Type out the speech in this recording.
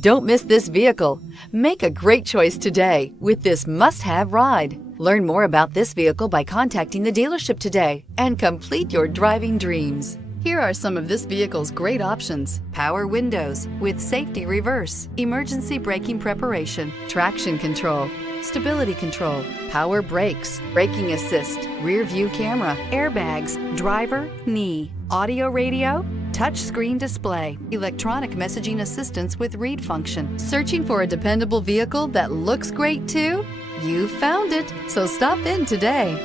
Don't miss this vehicle. Make a great choice today with this must-have ride. Learn more about this vehicle by contacting the dealership today and complete your driving dreams. Here are some of this vehicle's great options: power windows with safety reverse, emergency braking preparation, traction control, stability control, power brakes, braking assist, rear view camera, airbags, driver, knee, audio radio, touchscreen display, electronic messaging assistance with read function. Searching for a dependable vehicle that looks great too? You found it, so stop in today.